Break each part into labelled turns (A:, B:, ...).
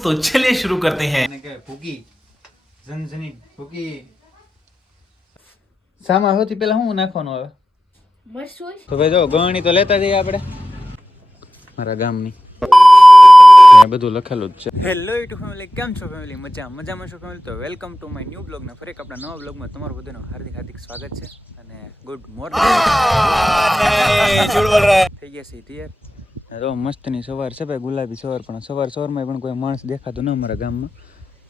A: तो चलिए शुरू करते हैं
B: એને કહેવાય ભૂકી ઝનઝની ભૂકી સામા સૌથી પહેલા શું નાખવાનું આવે
C: મરસું
B: તો ભાઈ જો ગવણી તો લેતા જઈએ આપણે મારા ગામની આ બધું લખેલું જ છે હેલો યુટ્યુબ ફેમિલી કેમ છો ફેમિલી મજા મજામાં છો ફેમિલી તો welcome to my new blog ને ફરી એક આપણા નવા બ્લોગમાં તમારું બધાનું હાર્દિક હાર્દિક સ્વાગત છે અને ગુડ મોર્નિંગ થઈ ગયા છે તૈયાર તો મસ્તની સવાર છે ભાઈ, ગુલાબી સવાર, પણ સવાર સવારમાં પણ કોઈ માણસ દેખાતો ન અમારા ગામમાં.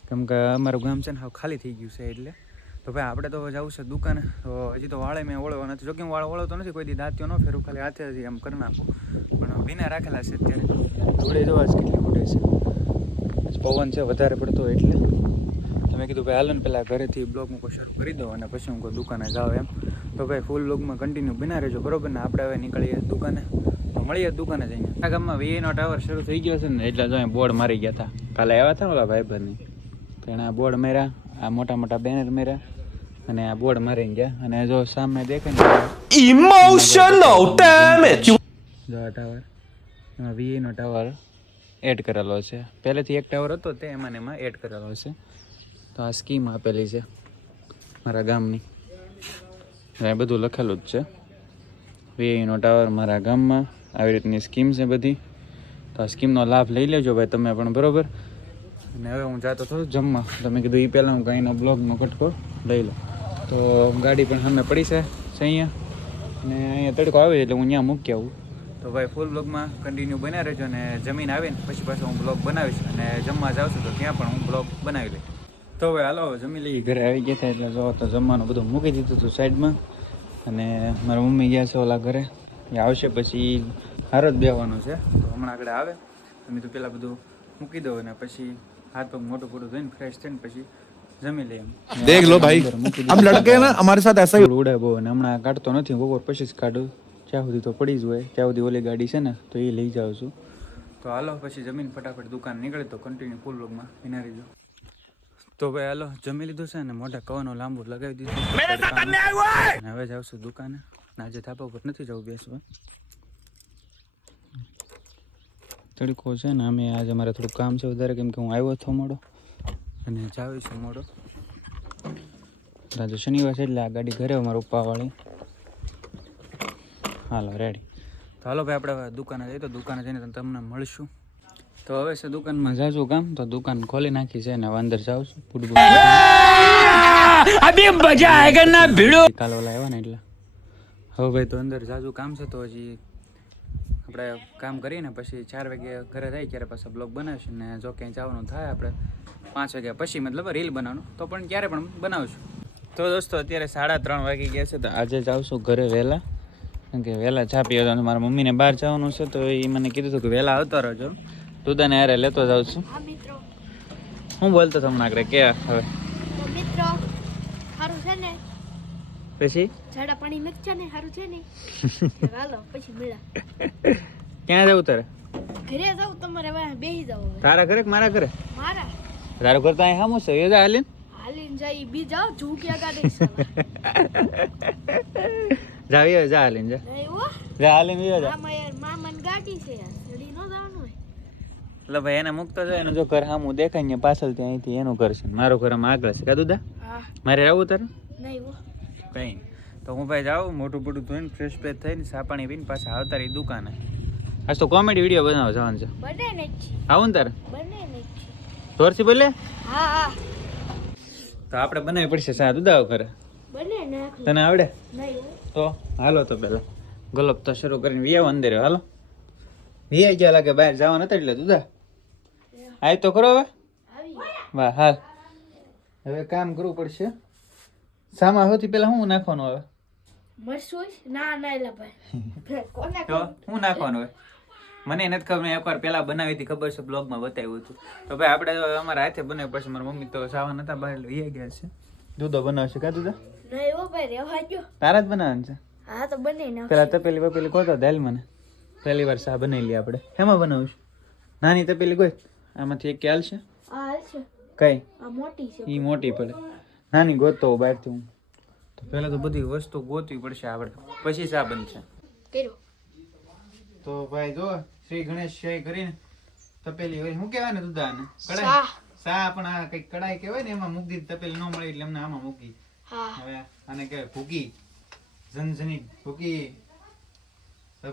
B: કેમ કે અમારું ગામ છે ને હાવ ખાલી થઈ ગયું છે એટલે. તો ભાઈ, આપણે તો જવું છે દુકાને. તો હજી તો વાળે મેં ઓળવા નથી. જોકે હું વાળો ઓળવતો નથી, કોઈ દી દાંત્યો ન ફેરું ખાલી હાથેથી આમ કરી નાખું. પણ ભીના રાખેલા છે અત્યારે. જોડે જોવા કેટલી ઉડે છે. પવન છે વધારે પડતો એટલે. તમે કીધું ભાઈ, હાલો ને પહેલાં ઘરેથી બ્લોગ મૂકો, શરૂ કરી દો અને પછી હું કોઈ દુકાને જાઉં એમ. તો ભાઈ ફૂલ બ્લોગમાં કન્ટિન્યુ બના રહેજો, બરોબર ને? આપણે હવે નીકળીએ દુકાને. મળીએ દુકાને જઈને. આ ગામમાં વીએનો ટાવર શરૂ થઈ ગયો છે ને એટલે જો બોર્ડ મારી ગયા હતા. કાલે આવ્યા હતા ઓલા ભાઈબંધની? તેણે આ બોર્ડ માર્યા આ મોટા મોટા બેનર માર્યા અને આ બોર્ડ મારી ગયા. અને જો સામે દેખાય
A: ઇમોશનલ ડેમેજ
B: જો ટાવર એમાં વીએનો ટાવર એડ કરેલો છે. પહેલેથી એક ટાવર હતો તે એમાં એમાં એડ કરેલો છે. તો આ સ્કીમ આપેલી છે મારા ગામની. એ બધું લખેલું જ છે. વીએનો ટાવર મારા ગામમાં. આવી રીતની સ્કીમ છે બધી. તો આ સ્કીમનો લાભ લઈ લેજો ભાઈ તમે પણ, બરાબર? અને હવે હું જાતો હતો જમવા. તમે કીધું એ પહેલાં હું કાંઈનો બ્લોગનો કટકો લઈ લઉં. તો ગાડી પણ સામે પડી છે અહીંયા. અને અહીંયા તડકો આવે એટલે હું ત્યાં મૂકી આવું. તો ભાઈ ફૂલ બ્લોગમાં કન્ટિન્યુ બન્યા રહેજો અને જમીન આવે ને પછી પાછો હું બ્લોગ બનાવીશ. અને જમવા જાઉં છું તો ત્યાં પણ હું બ્લોગ બનાવી લઈશ. તો હવે હાલો જમી લઈએ. ઘરે આવી ગયા હતા એટલે જો તો જમવાનું બધું મૂકી દીધું હતું સાઈડમાં અને મારા મમ્મી ગયા છે ઓલા ઘરે. એ આવશે પછી હારો જ બેહવાનો છે. તો હમણાં આગળ આવે. તમે તો પહેલાં બધું મૂકી દો અને પછી હાથ પગ મોટું પૂરું ધોઈને ફ્રેશ થઈને પછી જમી લઈએ દેખ લો
D: ભાઈ આમ લડકે ના અમારે સાથે એસા ही
B: બહુ અને હમણાં કાઢતો નથી. બપોર પછી જ કાઢું. જ્યાં સુધી તો પડી જ હોય. ત્યાં સુધી ઓલી ગાડી છે ને તો એ લઈ જાઉં છું. તો હાલો પછી જમીન ફટાફટ દુકાન નીકળે તો કન્ટિન્યુ ફૂલ લોગમાં વિના રહીજો તો ભાઈ હાલો જમી લીધું છે ને મોટા કવનો લાંબુ લગાવી દીધું. હવે જાઉં છું દુકાને. આજે થાપા ઉપર નથી જવું બેસવા તડકો છે ને અમે આજે મારે થોડું કામ છે વધારે કેમ કે હું આવ્યો હતો મોડો. અને જાવી છું મોડો. આજે શનિવાર છે એટલે આ ગાડી ઘરે અમારે ઉપવાવાળી હાલો રેડી તો હાલો ભાઈ આપણે દુકાને જઈએ તો દુકાને જઈને તમને મળશું. તો હવે છે દુકાનમાં જાજુ કામ તો દુકાન ખોલી નાખી છે ને હવે અંદર જાઉં છું. ફૂટબોલ અભી મજા આયેગા ના ભીડો. કાલ ઓલા આવ્યા ને એટલે. હવે ભાઈ તો અંદર જાજુ કામ છે તો હજી આપણે કામ કરીને પછી ચાર વાગે ઘરે થાય ત્યારે પાછા બ્લોગ બનાવીશું ને જો ક્યાંય જવાનું થાય આપણે પાંચ વાગ્યા પછી મતલબ રીલ બનાવવાનું તો પણ ક્યારે પણ બનાવશું. તો દોસ્તો અત્યારે સાડા ત્રણ વાગી ગયા છે તો આજે જાવશું ઘરે વહેલા. કારણ કે વહેલા પીવા જવાનું મારા મમ્મીને બહાર જવાનું છે તો એ મને કીધું હતું કે વહેલા આવતો રહેજો. તુદાને યારે લેતો જાઉં છું.
C: હા
B: હું બોલતો તમને આગળ કે હવે?
C: મિત્રો સારું છે ને?
B: પછી?
C: ઝાડા પાણી નથી ને સારું છે ને. હાલો પછી મળ્યા.
B: ક્યાં જવું તારે?
C: ઘરે જાવ તમારે હવે બેસી જાવ
B: તારા ઘરે કે મારા ઘરે?
C: મારા.
B: તારું ઘર તો અહીં સામું છે એ જા હાલીન.
C: હાલીને જાય બી જાવ ઝૂક્યા ગાડી સાલા
B: જા હાલીન જા હાલીને જા. જા હાલીને જા.
C: યાર મામાની ગાડી છે યાર ચડી જવાનું હોય.
B: એટલે ભાઈ એને મૂકતો છે એનું જો ઘર સામું દેખાય ને પાછળ ત્યાં અહીંથી એનું ઘર છે મારું ઘર આમાં આગળ છે. કાદુ દા મારે આવું તારું?
C: નહીં
B: નહીં. તો હું ભાઈ જાઉં મોટું મોટું ધોઈને ફ્રેશ ફ્રેશ થઈને સાપાણી પીને પાછા આવતા રહી દુકાને. આજ તો કોમેડી વીડિયો બનાવવા જવાનું છે.
C: બને
B: આવું તારે?
C: બને
B: જોરથી બોલે?
C: હા હા.
B: તો આપણે બનાવવી પડશે ચા દુદાવ કરે
C: બને નાખ
B: તને આવડે? તો? હાલો તો પેલા. ગલપ તો શરૂ કરીને વિયાવ અંદર હાલો. વિયા ગયા લાગે બહાર જવા નતા એટલે દુધા આય તો ખરો હવે? વાહ હાલ. હવે કામ કરવું પડશે. સામા સૌથી પહેલા શું નાખવાનું હવે
C: મરસું ના ના એલા ભાઈ. કોને
B: તો શું નાખવાનું હવે મને નથી ખબર મેં એકવાર પહેલા બનાવી હતી ખબર છે બ્લોગમાં બતાવ્યું હતું. તો ભાઈ આપણે અમારા હાથે બનાવી પડશે મારા મમ્મી તો સાવા નતા બહાર લઈ ગયા છે. દૂધો બનાવશે કા દૂધો
C: નહીં ભાઈ
B: તારા જ બનાવવાનું છે?
C: હા તો બને ના
B: પેલા તપેલી બપેલી કોતો દાલ મને. પહેલી વાર સા બનાવી લઈએ આપણે. હેમાં બનાવીશું? નાની તપેલી કોઈ? આમાંથી એક ખ્યાલ છે
C: આ હાલ છે
B: કઈ?
C: આ મોટી છે.
B: ઈ મોટી પડે. નાની ગોતો બહારથી હું. તો પહેલા તો બધી વસ્તુ ગોતવી પડશે આપણે. પછી શા બનશે
C: કર્યો.
B: તો ભાઈ જો શ્રી ગણેશ કરીને તપેલી હોય. શું કહેવાય ને દુધાને? કડાઈ સા પણ આ કઈ કડાઈ કહેવાય ને એમાં મૂકી તપેલી ન મળી એટલે એમને આમાં મૂકી. હવે આને કહેવાય ભૂકી. ઝનઝની ભૂકી.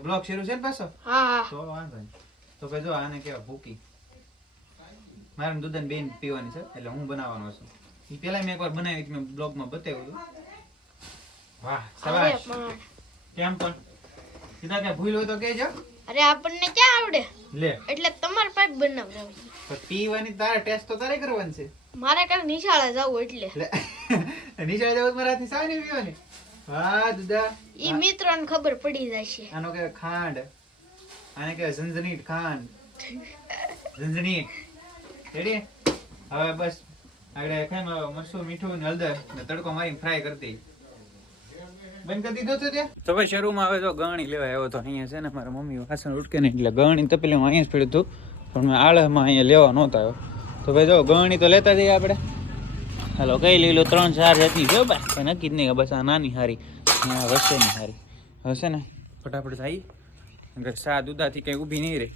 B: બ્લોક શરૂ છે ને પાછો? તો વાંધો નહીં. તો ભાઈ જો આને કહેવાય ભૂકી. મારે ને બેન પીવાની છે એટલે હું બનાવવાનો છું. ઈ પેલા મેં એકવાર બનાવી મેં બ્લોગમાં બતાવ્યું હતું. વાહ સવાશ કેમ પણ? સીધા કે ભૂલ હોય તો કહેજો.
C: અરે આપણને ક્યાં આવડે?
B: લે.
C: એટલે તમારે પાઇપ બનાવડાવી
B: પણ પીવાની તારે ટેસ્ટ તો તારે કરવાની છે.
C: મારે કાંઈ નિશાળે જવું એટલે.
B: નિશાળે જવું મારા હાથની નહીં પીવાની. વાહ દુધા
C: ઈ મિત્રોને ખબર પડી જશે.
B: આનો કે ખાંડ. આને કે ઝંઝનીટ ખાંડ. ઝંઝનીટ. રેડી હવે બસ આગળ ખાઈ માં મરચું, મીઠું ને હળદર ને તડકો મારીને ફ્રાય કરતી બંધ કરી દીધો તો ત્યાં? તો ભાઈ શરૂમાં હવે તો ગણી લેવા આવ્યો તો અહીંયા છે ને મારા મમ્મી વાસણ ઉટકે ને એટલે ગણી તપેલી હું અહીંયા જ પણ આળમાં અહીંયા લેવા નહોતા આવ્યો તો ભાઈ જો, ગણી તો લેતા જઈએ આપણે. હાલો, કઈ લઈ ત્રણ ચાર જાતની જો નક્કી જ નહીં બસ આ નાની હારી ને આ વચ્ચેની હારી. હશે ને, ફટાફટ થાય. સા દૂધાથી કંઈ ઊભી નહીં રહી.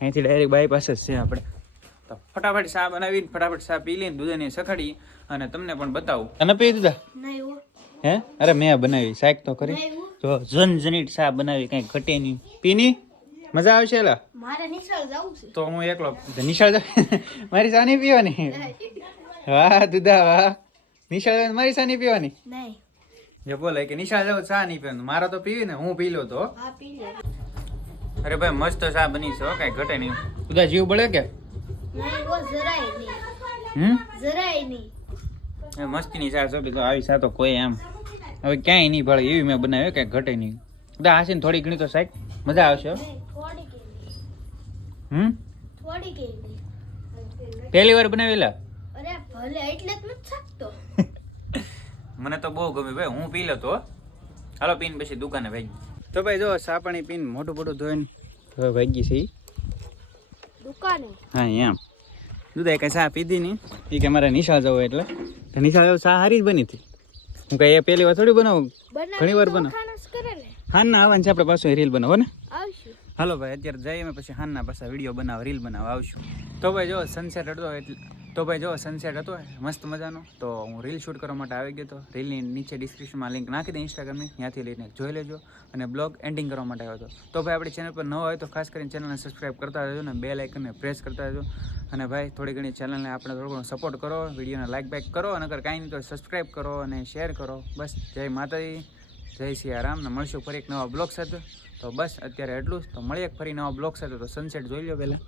B: અહીંથી ડાયરેક્ટ બાયપાસ જ છે આપણે. તો ફટાફટ ચા બનાવીને ફટાફટ સા પી લઈને દૂધને સખડી અને તમને પણ બતાવું. અને પી દીધા?
C: હે.
B: અરે મેં બનાવી શાક તો કરી જો ઝનઝનીટ સા બનાવી કઈ ઘટે નહીં. પીની? મજા આવશે એલા?
C: મારે નિશાળ જવું છે.
B: તો હું એકલો નિશાળ જા- મારી સાની નહીં પીવાની? વાહ દુધા વાહ. નિશાળ મારી સાની નહીં પીવાની?
C: નહીં.
B: જે બોલે કે નિશાળ જાવ ચા નહીં પીવાનું. મારા તો પીવી ને હું પી લો તો.
C: હા પી લે.
B: અરે ભાઈ મસ્ત ચા બની છે કઈ કાંઈ ઘટે નહીં. બધા જીવ બળે કે? મસ્તીની ચા છે તો આવી ચા તો કોઈ એમ. હવે ક્યાંય નહીં ભળે એવી મેં બનાવ્યો કાંઈ ઘટે નહીં. બધા હાસીને થોડી ઘણી તો સાહેબ મજા આવશે હમ? પહેલી વાર બનાવેલા? મને તો બહુ ગમે ભાઈ હું પી લેતો. હાલો પીને પછી દુકાને ભાગી. તો ભાઈ જો ચા પાણી પીને મોટું મોટું ધોઈને હવે ભાગી છે.
C: દુકાને.
B: હા એમ. દુધા કઈ ચા પીધી નહીં. એ કે મારે નિશાળ જવું એટલે. તો નિશાળ જવું ચા હારી જ બની હતી. હું કઈ એ પહેલી વાર થોડી બનાવું? ઘણી વાર બનાવ? હા ના. આવવાનું છે આપણે પાછું રીલ બનાવો ને. હાલો ભાઈ અત્યારે જઈએ પછી હાનના પાછા વીડિયો બનાવો રીલ બનાવવા આવશું. તો ભાઈ જો સનસેટ અડધો એટલે તો ભાઈ જો સનસેટ હતો, મસ્ત મજાનો. તો હું રીલ શૂટ કરવા માટે આવી ગયો હતો. રીલની નીચે ડિસ્ક્રિપ્શનમાં લિંક નાખી દે ઇન્સ્ટાગ્રામની ત્યાંથી લઈને જોઈ લેજો અને બ્લોગ એન્ડિંગ કરવા માટે આવ્યો હતો. તો ભાઈ, આપણી ચેનલ પર ન હોય તો ખાસ કરીને ચેનલને સબસ્ક્રાઈબ કરતા રહેજો ને બે લાઇકનને પ્રેસ કરતા રહેજો. અને ભાઈ, થોડી ઘણી ચેનલને આપણે થોડો ઘણો સપોર્ટ કરો વિડીયોને લાઇક બાઇક કરો અને અગર કાંઈ નહીં તો સબસ્ક્રાઈબ કરો અને શેર કરો. બસ, જય માતાજી, જય સિયારામ ને મળશું ફરી એક નવા બ્લોગ સાથે. તો બસ, અત્યારે એટલું જ. તો મળીએ ફરી નવા બ્લોગ સાથે. તો સનસેટ જોઈ લો પહેલાં.